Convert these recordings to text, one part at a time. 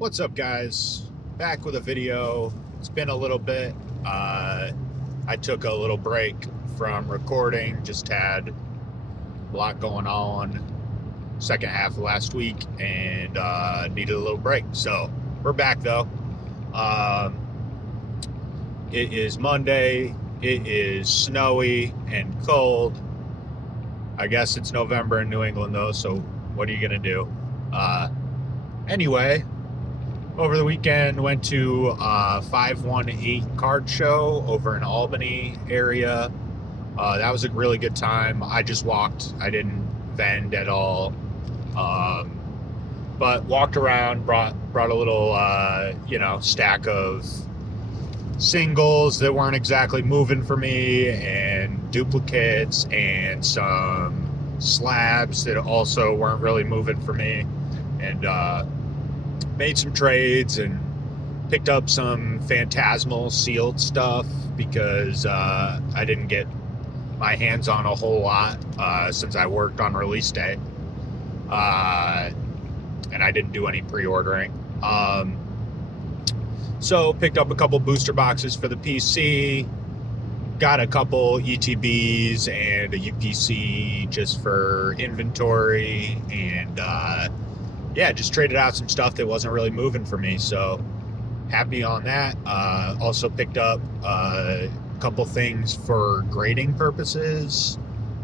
What's up, guys? Back with a video. It's been a little bit. I took a little break from recording, just had a lot going on second half of last week and needed a little break. So we're back though. It is Monday. It is snowy and cold. I guess it's November in New England though, so what are you gonna do? Anyway, over the weekend, went to 518 card show over in Albany area. That was a really good time. I just walked. I didn't vend at all. But walked around, brought a little, stack of singles that weren't exactly moving for me, and duplicates, and some slabs that also weren't really moving for me. And made some trades and picked up some Phantasmal sealed stuff because I didn't get my hands on a whole lot since I worked on release day. And I didn't do any pre-ordering. So picked up a couple booster boxes for the PC, got a couple ETBs and a UPC just for inventory, and just traded out some stuff that wasn't really moving for me, so happy on that. Also picked up a couple things for grading purposes,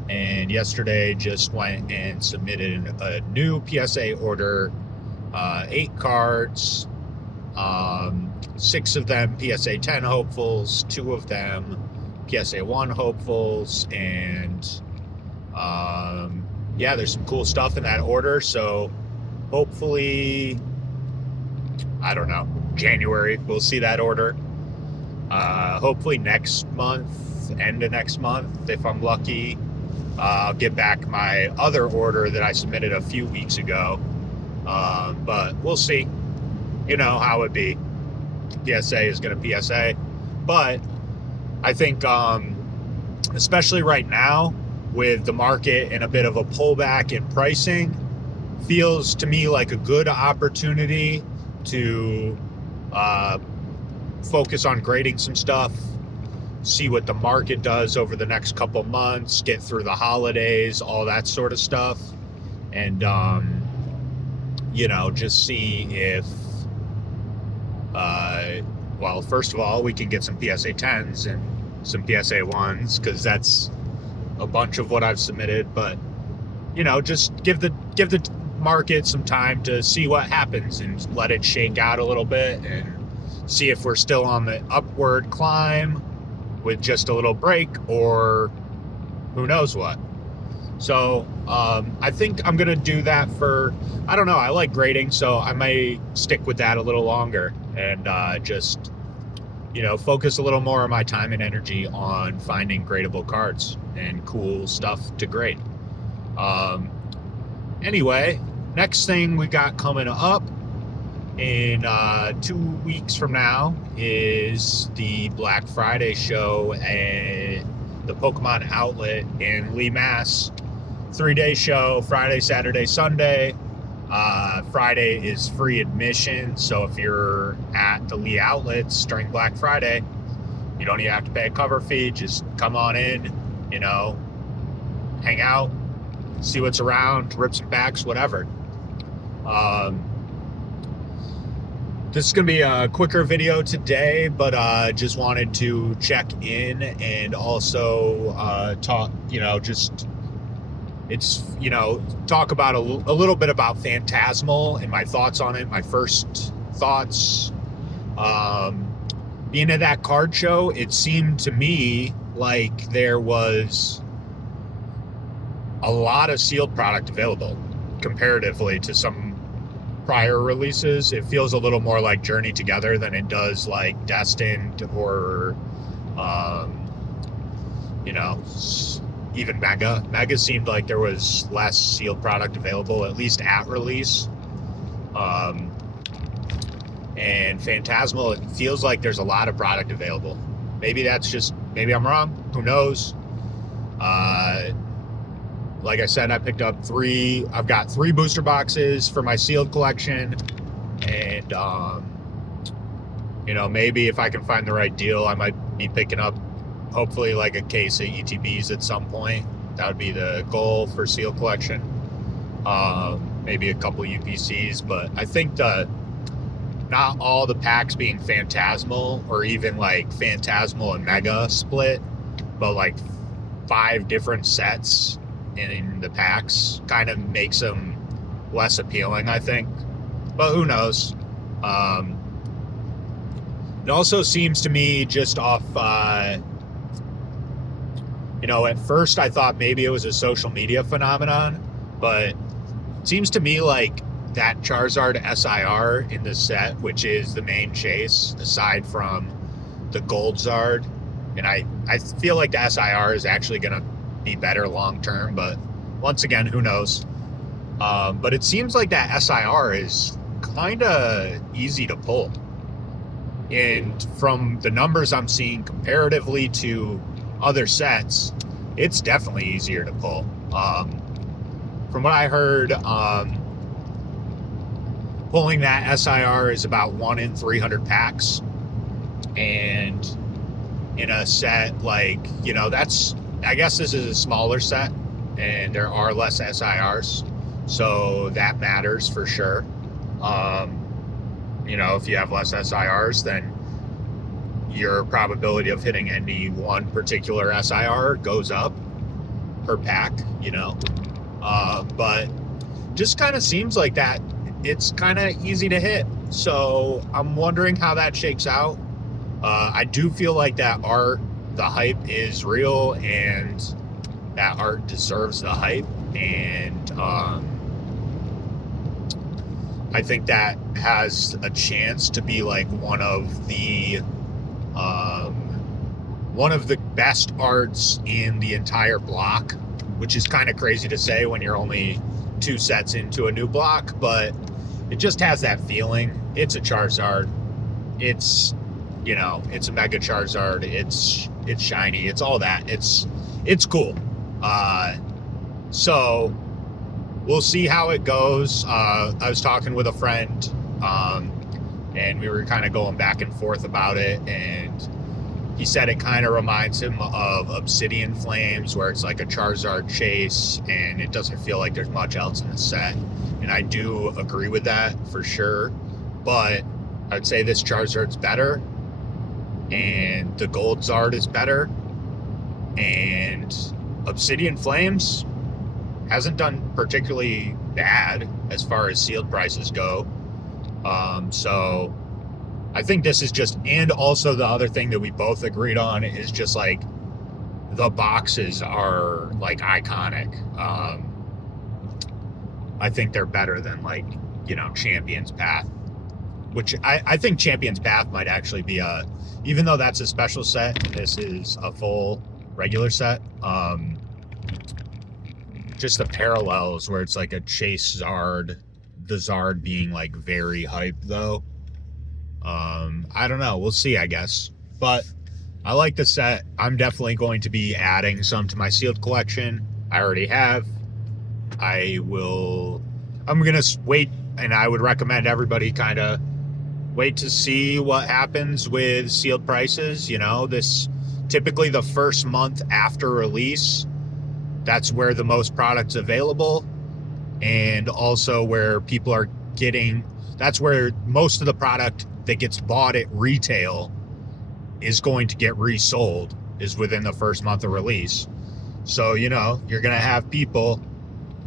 and yesterday just went and submitted a new PSA order, 8 cards, 6 of them PSA 10 hopefuls, 2 of them PSA 1 hopefuls, and there's some cool stuff in that order, so hopefully, I don't know, January, we'll see that order. Hopefully next month, end of next month, if I'm lucky, I'll get back my other order that I submitted a few weeks ago. But we'll see. You know how it be. PSA is going to PSA. But I think, especially right now, with the market and a bit of a pullback in pricing, feels to me like a good opportunity to focus on grading some stuff, see what the market does over the next couple months, get through the holidays, all that sort of stuff, and just see if first of all, we can get some PSA 10s and some PSA 1s, because that's a bunch of what I've submitted, but just give the market some time to see what happens and let it shake out a little bit and see if we're still on the upward climb with just a little break, or who knows what. So I think I'm gonna do that for, I don't know, I like grading, so I may stick with that a little longer and just focus a little more of my time and energy on finding gradable cards and cool stuff to grade. Anyway, next thing we got coming up in 2 weeks from now is the Black Friday show at the Pokemon Outlet in Lee, Mass. 3-day show, Friday, Saturday, Sunday. Friday is free admission, so if you're at the Lee Outlets during Black Friday, you don't even have to pay a cover fee. Just come on in, hang out, see what's around, rip some packs, whatever. This is going to be a quicker video today, but just wanted to check in and also talk, talk about a little bit about Phantasmal and my thoughts on it, my first thoughts. Being at that card show, it seemed to me like there was a lot of sealed product available comparatively to some prior releases. It feels a little more like Journey Together than it does like Destined or even Mega seemed like there was less sealed product available, at least at release. And Phantasmal, it feels like there's a lot of product available. Maybe I'm wrong, who knows. Like I said, I picked up I've got 3 booster boxes for my sealed collection, And maybe if I can find the right deal, I might be picking up hopefully like a case of ETBs at some point. That would be the goal for seal collection. Maybe a couple UPCs, but I think not all the packs being Phantasmal or even like Phantasmal and Mega split, but like 5 different sets in the packs kind of makes them less appealing, I think. But who knows? It also seems to me just off, at first I thought maybe it was a social media phenomenon, but it seems to me like that Charizard SIR in the set, which is the main chase, aside from the Gold Zard, and I feel like the SIR is actually going to be better long term, but once again, who knows? But it seems like that SIR is kind of easy to pull. And from the numbers I'm seeing comparatively to other sets, it's definitely easier to pull. From what I heard, pulling that SIR is about 1 in 300 packs. And in a set like, I guess this is a smaller set and there are less SIRs. So that matters for sure. If you have less SIRs, then your probability of hitting any one particular SIR goes up per pack, but just kind of seems like that it's kind of easy to hit. So I'm wondering how that shakes out. I do feel like that art, the hype is real, and that art deserves the hype. And I think that has a chance to be like one of the best arts in the entire block, which is kind of crazy to say when you're only 2 sets into a new block, but it just has that feeling. It's a Charizard. It's, it's a Mega Charizard. It's shiny. It's all that. It's cool. So we'll see how it goes. I was talking with a friend, and we were kind of going back and forth about it, and he said it kind of reminds him of Obsidian Flames, where it's like a Charizard chase, and it doesn't feel like there's much else in the set. And I do agree with that for sure, but I'd say this Charizard's better, and the Gold Zard is better, and Obsidian Flames hasn't done particularly bad as far as sealed prices go. So I think this is just, and also the other thing that we both agreed on is just like the boxes are like iconic. I think they're better than like, Champion's Path, which I think Champion's Path might actually be even though that's a special set, this is a full regular set. Just the parallels where it's like a chase Zard, the Zard being like very hyped though. I don't know. We'll see, I guess. But I like the set. I'm definitely going to be adding some to my sealed collection. I already have. I'm going to wait, and I would recommend everybody kind of wait to see what happens with sealed prices. This typically the first month after release, that's where the most product's available, and also where people are that's where most of the product that gets bought at retail is going to get resold, is within the first month of release. So, you're going to have people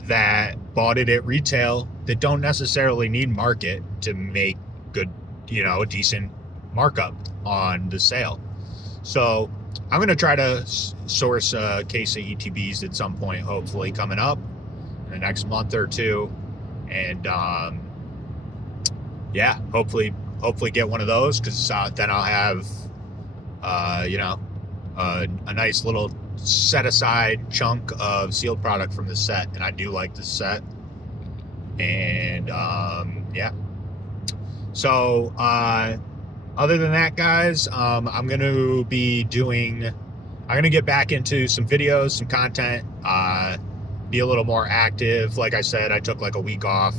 that bought it at retail that don't necessarily need market to make good, a decent markup on the sale. So I'm going to try to source a case of ETBs at some point, hopefully coming up in the next month or two. And, hopefully get one of those, because then I'll have, a nice little set aside chunk of sealed product from the set. And I do like this set. And, So, other than that, guys, I'm going to get back into some videos, some content, be a little more active. Like I said, I took like a week off,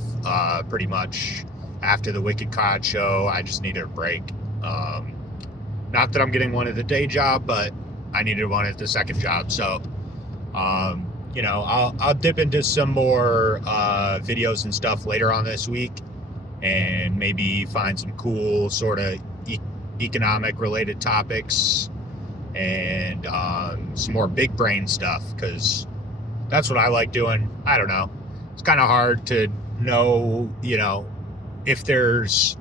pretty much after the Wicked COD show. I just needed a break. Not that I'm getting one at the day job, but I needed one at the second job. So, you know, I'll dip into some more videos and stuff later on this week, and maybe find some cool sort of economic related topics and some more big brain stuff, because that's what I like doing. I don't know. It's kind of hard to know, you know, if there's,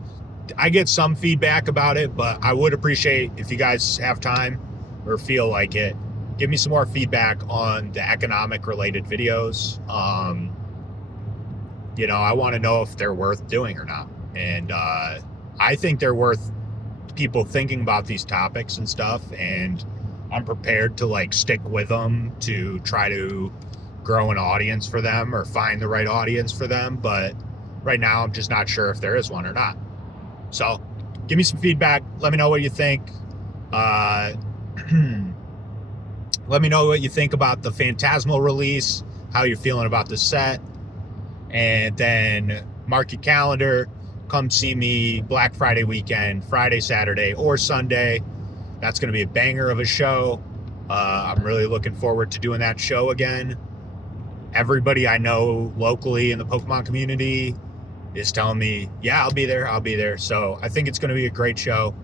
I get some feedback about it, but I would appreciate if you guys have time or feel like it, give me some more feedback on the economic related videos. You know, I want to know if they're worth doing or not. And I think they're worth people thinking about these topics and stuff. And I'm prepared to like stick with them to try to grow an audience for them or find the right audience for them. But right now, I'm just not sure if there is one or not. So give me some feedback. Let me know what you think. Let me know what you think about the Phantasmal release, how you're feeling about the set. And then mark your calendar. Come see me Black Friday weekend, Friday, Saturday, or Sunday. That's going to be a banger of a show. I'm really looking forward to doing that show again. Everybody I know locally in the Pokemon community is telling me, yeah, I'll be there. So I think it's going to be a great show.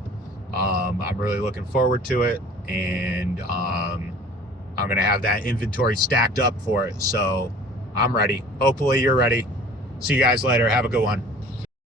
I'm really looking forward to it. And I'm going to have that inventory stacked up for it. So I'm ready. Hopefully you're ready. See you guys later. Have a good one.